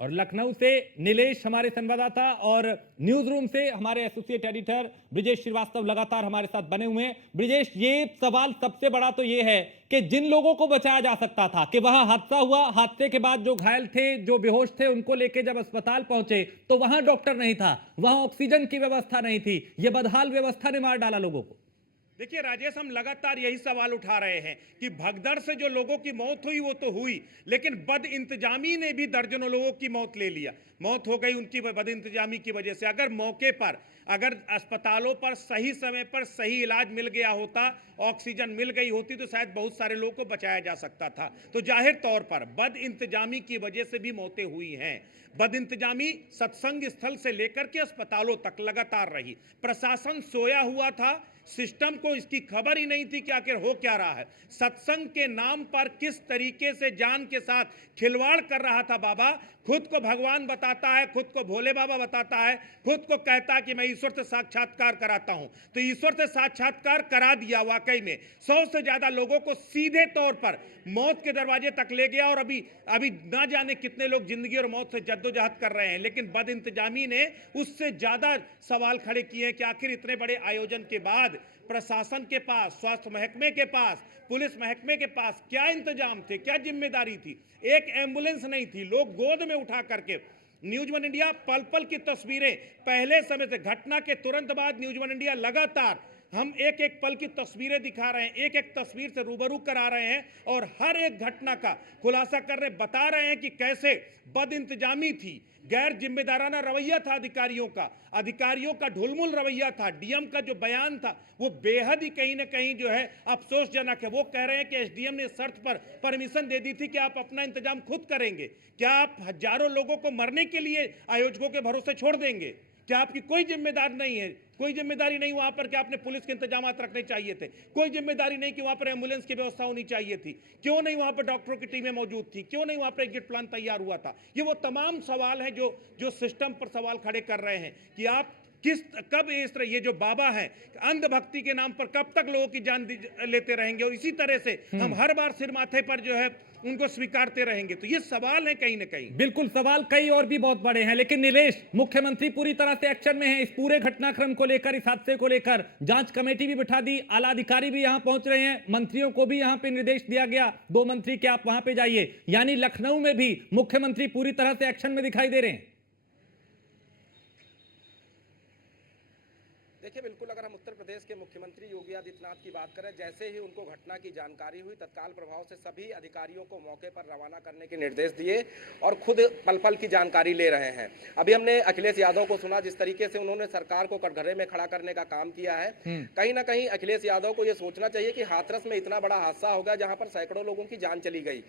और लखनऊ से नीलेश हमारे संवाददाता और न्यूज रूम से हमारे एसोसिएट एडिटर ब्रिजेश श्रीवास्तव लगातार हमारे साथ बने हुए हैं। ब्रिजेश, ये सवाल सबसे बड़ा तो ये है कि जिन लोगों को बचाया जा सकता था, कि वहां हादसा हुआ, हादसे के बाद जो घायल थे, जो बेहोश थे, उनको लेके जब अस्पताल पहुंचे तो वहां डॉक्टर नहीं था, वहां ऑक्सीजन की व्यवस्था नहीं थी। यह बदहाल व्यवस्था ने मार डाला लोगों को। देखिए राजेश, हम लगातार यही सवाल उठा रहे हैं कि भगदड़ से जो लोगों की मौत हुई वो तो हुई, लेकिन बद इंतजामी ने भी दर्जनों लोगों की मौत ले लिया। मौत हो गई उनकी बद इंतजामी की वजह से। अगर मौके पर, अगर अस्पतालों पर सही समय पर सही इलाज मिल गया होता, ऑक्सीजन मिल गई होती, तो शायद बहुत सारे लोगों को बचाया जा सकता था। तो जाहिर तौर पर बद इंतजामी की वजह से भी मौतें हुई हैं। बद इंतजामी सत्संग स्थल से लेकर के अस्पतालों तक लगातार रही। प्रशासन सोया हुआ था, सिस्टम को इसकी खबर ही नहीं थी कि आखिर हो क्या रहा है। सत्संग के नाम पर किस तरीके से जान के साथ खिलवाड़ कर रहा था बाबा। खुद को भगवान बताता है, खुद को भोले बाबा बताता है, खुद को कहता है कि मैं ईश्वर से साक्षात्कार कराता हूं। तो ईश्वर से साक्षात्कार करा दिया वाकई में। 100 से ज्यादा लोगों को सीधे तौर पर मौत के दरवाजे तक ले गया, और अभी अभी ना जाने कितने लोग जिंदगी और मौत से जद्दोजहद कर रहे हैं। लेकिन बद इंतजामी ने उससे ज्यादा सवाल खड़े किए हैं कि आखिर इतने बड़े आयोजन के बाद प्रशासन के पास, स्वास्थ्य महकमे के पास, पुलिस महकमे के पास क्या इंतजाम थे, क्या जिम्मेदारी थी। एक एम्बुलेंस नहीं थी, लोग गोद में उठा करके। न्यूज वन इंडिया पल पल की तस्वीरें, पहले समय से, घटना के तुरंत बाद न्यूज वन इंडिया लगातार हम एक एक पल की तस्वीरें दिखा रहे हैं, एक एक तस्वीर से रूबरू करा रहे हैं, और हर एक घटना का खुलासा कर रहे, बता रहे हैं कि कैसे बद इंतजामी थी, गैर जिम्मेदाराना रवैया था अधिकारियों का ढुलमुल रवैया था। डीएम का जो बयान था वो बेहद ही कहीं ना कहीं जो है अफसोसजनक है। वो कह रहे हैं कि एसडीएम ने शर्त पर परमिशन दे दी थी कि आप अपना इंतजाम खुद करेंगे। क्या आप हजारों लोगों को मरने के लिए आयोजकों के भरोसे छोड़ देंगे? क्या आपकी कोई जिम्मेदारी नहीं है? कोई जिम्मेदारी नहीं वहां पर कि आपने पुलिस के इंतजाम रखने चाहिए थे? कोई जिम्मेदारी नहीं कि वहां पर एम्बुलेंस की व्यवस्था होनी चाहिए थी? क्यों नहीं वहां पर डॉक्टरों की टीमें मौजूद थी? क्यों नहीं वहां पर एग्जिट प्लान तैयार हुआ था? ये वो तमाम सवाल हैं जो सिस्टम पर सवाल खड़े कर रहे हैं कि आप कब इस तरह, ये जो बाबा हैं अंधभक्ति के नाम पर कब तक लोगों की जान लेते रहेंगे, और इसी तरह से हम हर बार सिर माथे पर जो है उनको स्वीकारते रहेंगे? तो ये सवाल है कहीं ना कहीं। बिल्कुल, सवाल कई और भी बहुत बड़े हैं, लेकिन नीलेश, मुख्यमंत्री पूरी तरह से एक्शन में है इस पूरे घटनाक्रम को लेकर, इस हादसे को लेकर। जांच कमेटी भी बिठा दी, आला अधिकारी भी यहां पहुंच रहे हैं, मंत्रियों को भी यहां पे निर्देश दिया गया, 2 मंत्री कि आप वहां पे जाइए। यानी लखनऊ में भी मुख्यमंत्री पूरी तरह से एक्शन में दिखाई दे रहे हैं। देखिए, बिल्कुल, अगर हम उत्तर प्रदेश के मुख्यमंत्री योगी आदित्यनाथ की बात करें, जैसे ही उनको घटना की जानकारी हुई, तत्काल प्रभाव से सभी अधिकारियों को मौके पर रवाना करने के निर्देश दिए और खुद पल पल की जानकारी ले रहे हैं। अभी हमने अखिलेश यादव को सुना, जिस तरीके से उन्होंने सरकार को कटघरे में खड़ा करने का काम किया है। कहीं ना कहीं अखिलेश यादव को यह सोचना चाहिए कि हाथरस में इतना बड़ा हादसा हो गया जहां पर सैकड़ों लोगों की जान चली गई।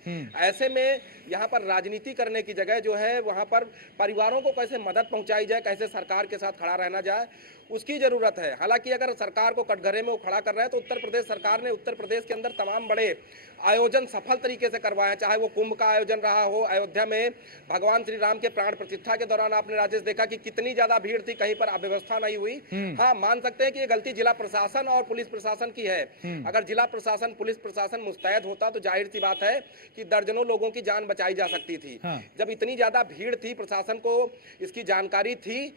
ऐसे में यहाँ पर राजनीति करने की जगह जो है, वहां पर परिवारों को कैसे मदद पहुंचाई जाए, कैसे सरकार के साथ खड़ा रहना जाए, उसकी जरूरत है। हालांकि अगर सरकार को कटघरे में वो खड़ा कर रहे हैं, तो उत्तर प्रदेश सरकार ने उत्तर प्रदेश के अंदर तमाम बड़े आयोजन सफल तरीके से करवाए, चाहे वो कुंभ का आयोजन रहा हो, अयोध्या में भगवान श्री राम के प्राण प्रतिष्ठा के दौरान आपने राजेश देखा कि कितनी ज्यादा भीड़ थी, कहीं पर अव्यवस्था नहीं हुई। हाँ, मान सकते हैं कि ये गलती जिला प्रशासन और पुलिस प्रशासन की है। अगर जिला प्रशासन, पुलिस प्रशासन मुस्तैद होता तो जाहिर सी बात है कि दर्जनों लोगों की जान बचाई जा सकती थी। जब इतनी ज्यादा भीड़ थी, प्रशासन को इसकी जानकारी थी,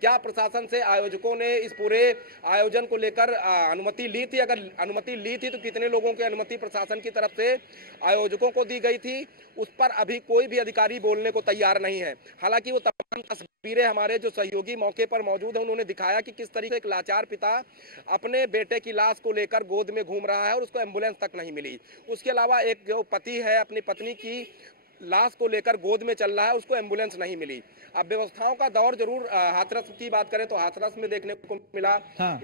क्या प्रशासन से आयोजकों ने इस पूरे आयोजन को लेकर अनुमति ली थी? अगर अनुमति ली थी तो कितने लोगों की अनुमति प्रशासन की तरफ से आयोजकों को दी गई थी? उस पर अभी कोई भी अधिकारी बोलने को तैयार नहीं है। हालांकि वो तमाम तस्वीरें हमारे जो सहयोगी मौके पर मौजूद हैं, उन्होंने दिखाया कि किस तरीके एक लाचार पिता अपने बेटे की लाश को लेकर गोद में घूम रहा है और उसको एम्बुलेंस तक नहीं मिली। उसके अलावा एक जो पति है, अपनी पत्नी की लाश को लेकर गोद में चल रहा है, उसको एम्बुलेंस नहीं मिली। अब व्यवस्थाओं का दौर जरूर, हाथरस की बात करें तो हाथरस में देखने को मिला।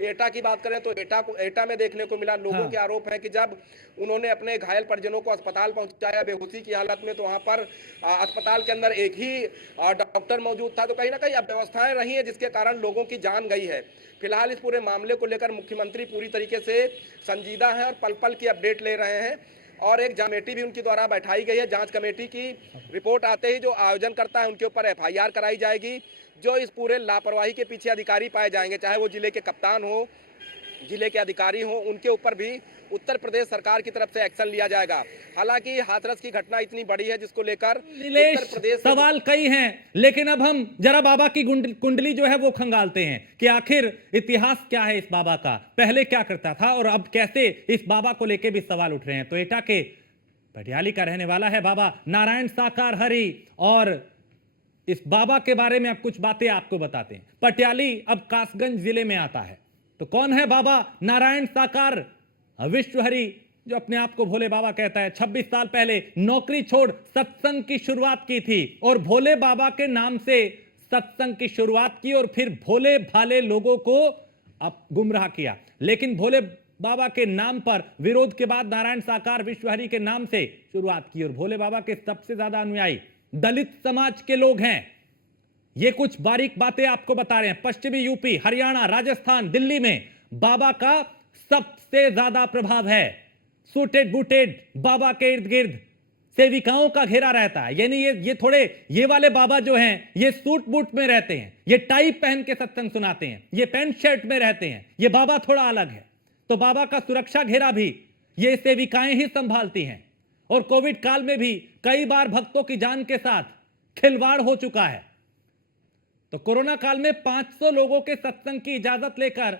एटा की बात करें तो एटा में देखने को मिला। लोगों के आरोप है कि जब उन्होंने अपने घायल परिजनों को अस्पताल पहुंचाया बेहोशी की हालत में, तो वहां पर अस्पताल के अंदर एक ही डॉक्टर मौजूद था। तो कहीं ना कहीं अव्यवस्थाएं रही है, जिसके कारण लोगों की जान गई है। फिलहाल इस पूरे मामले को लेकर मुख्यमंत्री पूरी तरीके से संजीदा है और पल पल की अपडेट ले रहे हैं, और एक जांच कमेटी भी उनके द्वारा बैठाई गई है। जांच कमेटी की रिपोर्ट आते ही जो आयोजन करता है उनके ऊपर एफआईआर कराई जाएगी। जो इस पूरे लापरवाही के पीछे अधिकारी पाए जाएंगे, चाहे वो जिले के कप्तान हो, जिले के अधिकारी हो, उनके ऊपर भी उत्तर प्रदेश सरकार की तरफ से एक्शन लिया जाएगा। हालांकि हाथरस की घटना इतनी बड़ी है जिसको लेकर नीलेश, उत्तर प्रदेश सवाल कई हैं, लेकिन अब हम जरा बाबा की कुंडली जो है वो खंगालते हैं कि आखिर इतिहास क्या है इस बाबा का, पहले क्या करता था और अब कैसे इस बाबा को लेके भी सवाल उठ रहे हैं। तो एटा के पटियाली का रहने वाला है बाबा नारायण साकार हरि, और इस बाबा के बारे में अब कुछ बातें आपको बताते हैं। पटियाली अब कासगंज जिले में आता है। तो कौन है बाबा नारायण साकार विश्वहरि, जो अपने आप को भोले बाबा कहता है? 26 साल पहले नौकरी छोड़ सत्संग की शुरुआत की थी और भोले बाबा के नाम से सत्संग की शुरुआत की और फिर भोले भाले लोगों को अब गुमराह किया। लेकिन भोले बाबा के नाम पर विरोध के बाद नारायण साकार विश्वहरि के नाम से शुरुआत की, और भोले बाबा के सबसे ज्यादा अनुयायी दलित समाज के लोग हैं। ये कुछ बारीक बातें आपको बता रहे हैं। पश्चिमी यूपी, हरियाणा, राजस्थान, दिल्ली में बाबा का सबसे ज्यादा प्रभाव है। सूटेड बूटेड बाबा के इर्द गिर्द सेविकाओं का घेरा रहता है। यानी ये थोड़े ये वाले बाबा जो हैं ये सूट बूट में रहते हैं, ये टाई पहन के सत्संग सुनाते हैं, ये पैंट शर्ट में रहते हैं। ये बाबा थोड़ा अलग है। तो बाबा का सुरक्षा घेरा भी ये सेविकाएं ही संभालती हैं, और कोविड काल में भी कई बार भक्तों की जान के साथ खिलवाड़ हो चुका है। तो कोरोना काल में 500 लोगों के सत्संग की इजाजत लेकर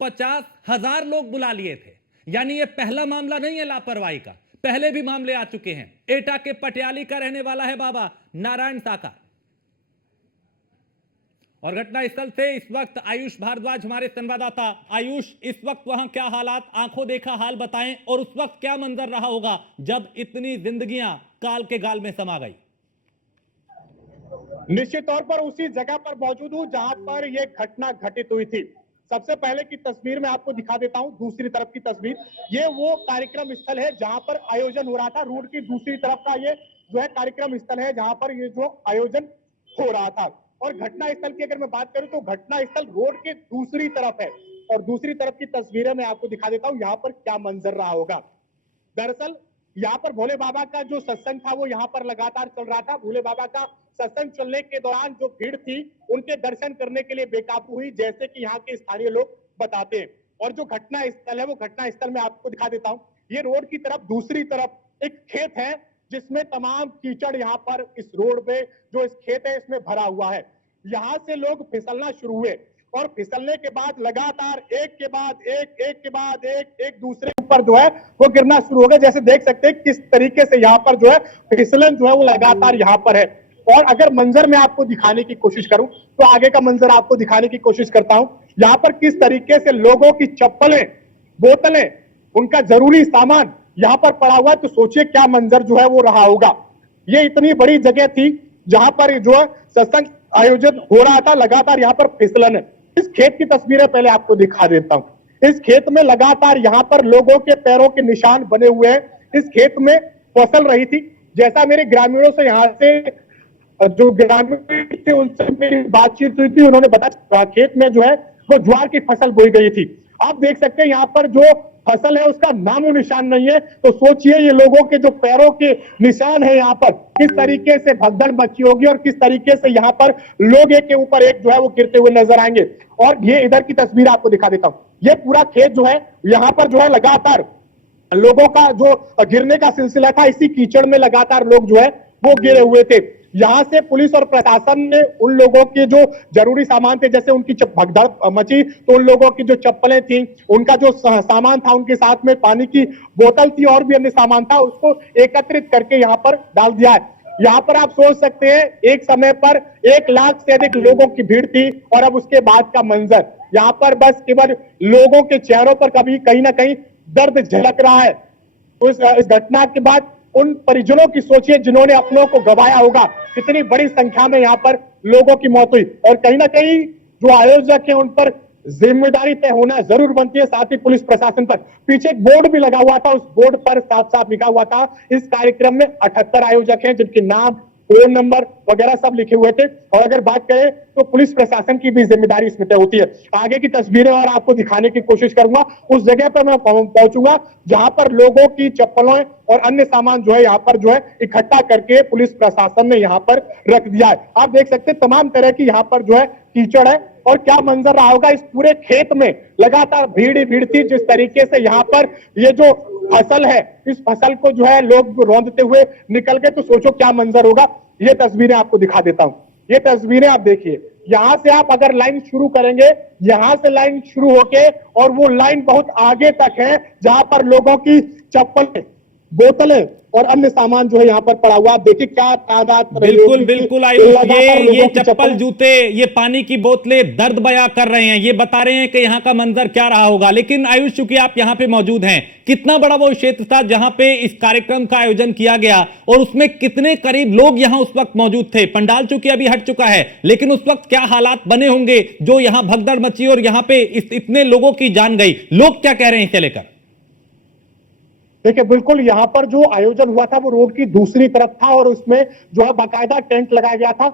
50,000 लोग बुला लिए थे। यानी यह पहला मामला नहीं है लापरवाही का, पहले भी मामले आ चुके हैं। एटा के पटियाली का रहने वाला है बाबा नारायण साकार। और घटनास्थल से इस वक्त आयुष भारद्वाज हमारे संवाददाता। आयुष, इस वक्त वहां क्या हालात, आंखों देखा हाल बताएं, और उस वक्त क्या मंजर रहा होगा जब इतनी जिंदगियां काल के गाल में समा गई? निश्चित तौर पर उसी जगह पर मौजूद हूं जहां पर यह घटना घटित हुई थी। सबसे पहले की तस्वीर मैं आपको दिखा देता हूं, दूसरी तरफ की तस्वीर। ये वो कार्यक्रम स्थल है जहां पर आयोजन हो रहा था। रोड की दूसरी तरफ का ये जो है कार्यक्रम स्थल है जहां पर ये जो आयोजन हो रहा था। और घटना स्थल की अगर मैं बात करूं तो घटना स्थल रोड के दूसरी तरफ है, और दूसरी तरफ की तस्वीरें मैं आपको दिखा देता हूं यहाँ पर क्या मंजर रहा होगा। दरअसल यहाँ पर भोले बाबा का जो सत्संग था वो यहाँ पर लगातार चल रहा था। भोले बाबा का सत्संग चलने के दौरान जो भीड़ थी उनके दर्शन करने के लिए बेकाबू हुई, जैसे कि यहाँ के स्थानीय लोग बताते हैं। और जो घटना स्थल है वो घटना स्थल में आपको दिखा देता हूँ। ये रोड की तरफ दूसरी तरफ एक खेत है जिसमें तमाम कीचड़ यहाँ पर इस रोड पे जो इस खेत है इसमें भरा हुआ है। यहाँ से लोग फिसलना शुरू हुए, और फिसलने के बाद लगातार एक के बाद एक दूसरे ऊपर जो है वो गिरना शुरू हो गया। जैसे देख सकते हैं किस तरीके से यहाँ पर जो है फिसलन जो है वो लगातार यहाँ पर है। और अगर मंजर में आपको दिखाने की कोशिश करूं तो आगे का मंजर आपको दिखाने की कोशिश करता हूं। यहाँ पर किस तरीके से लोगों की चप्पलें, बोतलें, उनका जरूरी सामान यहाँ पर पड़ा हुआ है। तो सोचिए क्या मंजर जो है वो रहा होगा। ये इतनी बड़ी जगह थी जहां पर जो है सत्संग आयोजन हो रहा था, लगातार यहाँ पर फिसलन है। इस खेत की तस्वीरें पहले आपको दिखा देता हूं। इस खेत में लगातार यहाँ पर लोगों के पैरों के निशान बने हुए हैं। इस खेत में फसल रही थी। जैसा मेरे ग्रामीणों से यहाँ से जो ग्रामीण थे उनसे मेरी बातचीत हुई थी, उन्होंने बताया खेत में जो है वो ज्वार की फसल बोई गई थी। आप देख सकते हैं यहाँ पर जो फसल है उसका नामो निशान नहीं है। तो सोचिए ये लोगों के जो पैरों के निशान है यहाँ पर किस तरीके से भगदड़ मची होगी, और किस तरीके से यहाँ पर लोग एक के ऊपर एक जो है वो गिरते हुए नजर आएंगे। और ये इधर की तस्वीर आपको दिखा देता हूँ। ये पूरा खेत जो है यहाँ पर जो है लगातार लोगों का जो गिरने का सिलसिला था, इसी कीचड़ में लगातार लोग जो है वो गिरे हुए थे। यहाँ से पुलिस और प्रशासन ने उन लोगों के जो जरूरी सामान थे, जैसे उनकी भगदड़ मची तो उन लोगों की जो चप्पलें थी, उनका जो सामान था, उनके साथ में पानी की बोतल थी और भी अन्य सामान था, उसको एकत्रित करके यहाँ पर डाल दिया है। यहाँ पर आप सोच सकते हैं एक समय पर 1 लाख से अधिक लोगों की भीड़ थी, और अब उसके बाद का मंजर यहाँ पर बस केवल लोगों के चेहरों पर कभी कहीं ना कहीं दर्द झलक रहा है। तो इस घटना के बाद उन परिजनों की सोचिए जिन्होंने अपनों को गंवाया होगा। कितनी बड़ी संख्या में यहाँ पर लोगों की मौत हुई, और कहीं ना कहीं जो आयोजक है उन पर जिम्मेदारी तय होना जरूर बनती है, साथ ही पुलिस प्रशासन पर। पीछे एक बोर्ड भी लगा हुआ था, उस बोर्ड पर साफ साफ लिखा हुआ था इस कार्यक्रम में 78 आयोजक हैं जिनके नाम, फोन नंबर वगैरह सब लिखे हुए थे। और अगर बात करें तो पुलिस प्रशासन की भी जिम्मेदारी इसमें तय होती है। आगे की तस्वीरें और आपको दिखाने की कोशिश करूंगा। उस जगह पर मैं पहुंचूंगा जहां पर लोगों की चप्पलों और अन्य सामान जो है यहाँ पर जो है इकट्ठा करके पुलिस प्रशासन ने यहाँ पर रख दिया है। आप देख सकते हैं तमाम तरह की यहाँ पर जो है कीचड़ है और क्या मंजर रहा होगा इस पूरे खेत में। लगातार भीड़ ही भीड़ थी। जिस तरीके से यहाँ पर ये जो फसल है, इस फसल को जो है लोग रौंदते हुए निकल गए, तो सोचो क्या मंजर होगा। ये तस्वीरें आपको दिखा देता हूं। ये तस्वीरें आप देखिए, यहां से आप अगर लाइन शुरू करेंगे, यहां से लाइन शुरू होके और वो लाइन बहुत आगे तक है जहां पर लोगों की चप्पल, बोतलें और अन्य सामान जो है यहाँ पर पड़ा हुआ। आप देखिए क्या तादाद। बिल्कुल बिल्कुल आयुष, ये चप्पल, जूते, ये पानी की बोतलें दर्द बयां कर रहे हैं। ये बता रहे हैं कि यहाँ का मंजर क्या रहा होगा। लेकिन आयुष, चूंकि आप यहाँ पे मौजूद हैं, कितना बड़ा वो क्षेत्र था जहां पे इस कार्यक्रम का आयोजन किया गया और उसमें कितने करीब लोग यहाँ उस वक्त मौजूद थे? पंडाल चूंकि अभी हट चुका है, लेकिन उस वक्त क्या हालात बने होंगे जो यहाँ भगदड़ मची और यहाँ पे इतने लोगों की जान गई? लोग क्या कह रहे हैं इसे लेकर? देखिए, बिल्कुल यहाँ पर जो आयोजन हुआ था वो रोड की दूसरी तरफ था और उसमें जो है बाकायदा टेंट लगाया गया था।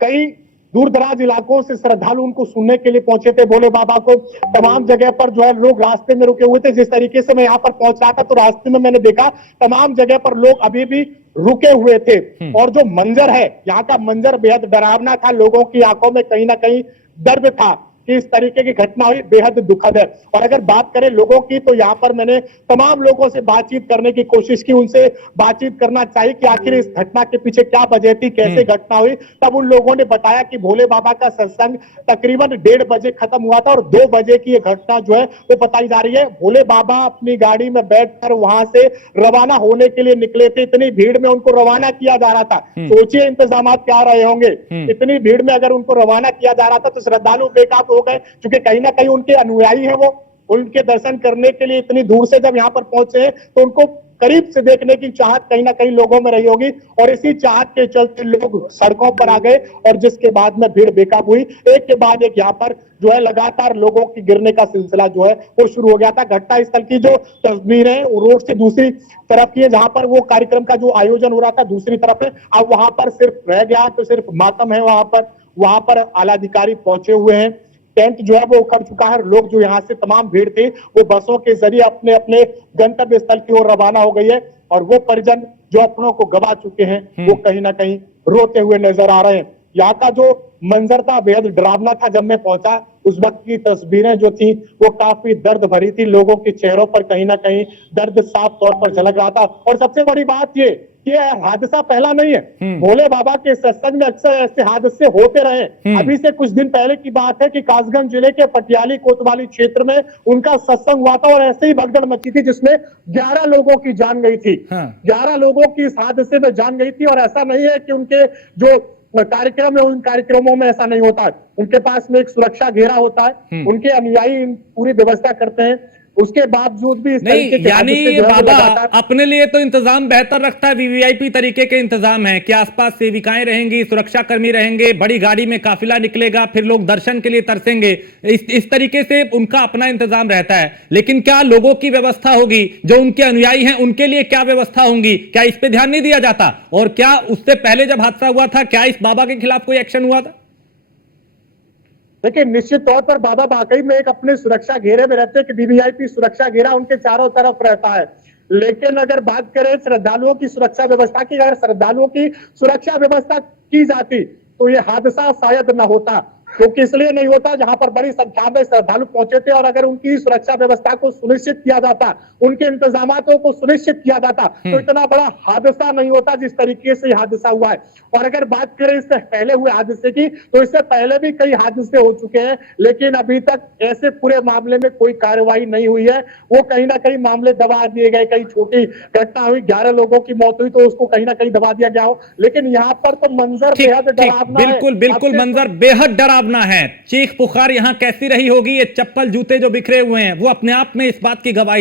कई दूर दराज इलाकों से श्रद्धालु उनको सुनने के लिए पहुंचे थे, भोले बाबा को। तमाम जगह पर जो है लोग रास्ते में रुके हुए थे। जिस तरीके से मैं यहाँ पर पहुंच रहा था तो रास्ते में मैंने देखा तमाम जगह पर लोग अभी भी रुके हुए थे। और जो मंजर है, यहाँ का मंजर बेहद डरावना था। लोगों की आंखों में कहीं ना कहीं दर्द था कि इस तरीके की घटना हुई, बेहद दुखद है। और अगर बात करें लोगों की, तो यहाँ पर मैंने तमाम लोगों से बातचीत करने की कोशिश की। उनसे बातचीत करना चाहिए कि आखिर इस घटना के पीछे क्या वजह थी, कैसे घटना हुई। तब उन लोगों ने बताया कि भोले बाबा का सत्संग तकरीबन 1:30 बजे खत्म हुआ था और 2 बजे की ये घटना जो है वो बताई जा रही है। भोले बाबा अपनी गाड़ी में बैठकर वहां से रवाना होने के लिए निकले थे। इतनी भीड़ में उनको रवाना किया जा रहा था। सोचिए इंतजाम क्या रहे होंगे। इतनी भीड़ में अगर उनको रवाना किया जा रहा था तो श्रद्धालु बेकाबू हो गए, क्योंकि कहीं ना कहीं उनके अनुयायी हैं, वो उनके दर्शन करने के लिए इतनी दूर से जब यहाँ पर पहुंचे हैं तो उनको करीब से देखने की चाहत कहीं ना कहीं लोगों में रही होगी। और इसी चाहत के चलते लोग सड़कों पर आ गए और जिसके बाद में भीड़ बेकाबू हुई। एक के बाद एक यहाँ पर जो है लगातार लोगों की गिरने का सिलसिला जो है वो शुरू हो गया था। घटना स्थल की जो तस्वीर है वो रोड से दूसरी तरफ की है, जहां पर वो कार्यक्रम का जो आयोजन हो रहा था दूसरी तरफ है। अब वहां पर सिर्फ रह गया तो सिर्फ मातम है। वहां पर आलाधिकारी पहुंचे हुए हैं। टेंट जो है वो उखड़ चुका है। लोग जो यहाँ से तमाम भीड़ थी वो बसों के जरिए अपने अपने गंतव्य स्थल की ओर रवाना हो गई है। और वो परिजन जो अपनों को गवा चुके हैं वो कहीं ना कहीं रोते हुए नजर आ रहे हैं। यहाँ का जो मंजर था बेहद डरावना था। जब मैं पहुंचा उस वक्त की तस्वीरें जो थी वो काफी दर्द भरी थी। लोगों के चेहरों पर कहीं ना कहीं दर्द साफ तौर पर झलक रहा था। और सबसे बड़ी बात ये हादसा पहला नहीं है। भोले बाबा के सत्संग में अक्सर ऐसे हादसे होते रहे। अभी से कुछ दिन पहले की बात है कि कासगंज जिले के पटियाली कोतवाली क्षेत्र में उनका सत्संग हुआ था और ऐसे ही भगदड़ मची थी जिसमें 11 लोगों की जान गई थी। 11 लोगों की इस हादसे में जान गई थी। और ऐसा नहीं है कि उनके जो कार्यक्रम है उन कार्यक्रमों में ऐसा नहीं होता है। उनके पास में एक सुरक्षा घेरा होता है। उनके अनुयायी पूरी व्यवस्था करते हैं। उसके बावजूद भी इस नहीं, यानी ये बाबा अपने लिए तो इंतजाम बेहतर रखता है। वीवीआईपी तरीके के इंतजाम है कि आसपास सेविकाएं रहेंगी, सुरक्षा कर्मी रहेंगे, बड़ी गाड़ी में काफिला निकलेगा, फिर लोग दर्शन के लिए तरसेंगे। इस तरीके से उनका अपना इंतजाम रहता है। लेकिन क्या लोगों की व्यवस्था होगी, जो उनके अनुयायी हैं उनके लिए क्या व्यवस्था होंगी? क्या इस पे ध्यान नहीं दिया जाता? और क्या उससे पहले जब हादसा हुआ था क्या इस बाबा के खिलाफ कोई एक्शन हुआ था? देखिए, निश्चित तौर पर बाबा वाकई में एक अपने सुरक्षा घेरे में रहते हैं कि वीवीआईपी सुरक्षा घेरा उनके चारों तरफ रहता है। लेकिन अगर बात करें श्रद्धालुओं की सुरक्षा व्यवस्था की, अगर श्रद्धालुओं की सुरक्षा व्यवस्था की जाती तो ये हादसा शायद न होता। क्योंकि इसलिए नहीं होता जहां पर बड़ी संख्या में श्रद्धालु पहुंचे थे। और अगर उनकी सुरक्षा व्यवस्था को सुनिश्चित किया जाता, उनके इंतजामातों को सुनिश्चित किया जाता तो इतना बड़ा हादसा नहीं होता जिस तरीके से हादसा हुआ है। और अगर बात करें इससे पहले हुए हादसे की, तो इससे पहले भी कई हादसे हो चुके हैं। लेकिन अभी तक ऐसे पूरे मामले में कोई कार्रवाई नहीं हुई है। वो कहीं ना कहीं मामले दबा दिए गए। कई छोटी घटना हुई, 11 लोगों की मौत हुई तो उसको कहीं ना कहीं दबा दिया गया हो। लेकिन यहाँ पर तो मंजर बेहद डरावना है। बिल्कुल बिल्कुल, मंजर बेहद डरावना है। चीख पुकार यहां कैसी रही होगी। ये चप्पल जूते जो बिखरे हुए हैं वो अपने आप में इस बात की गवाही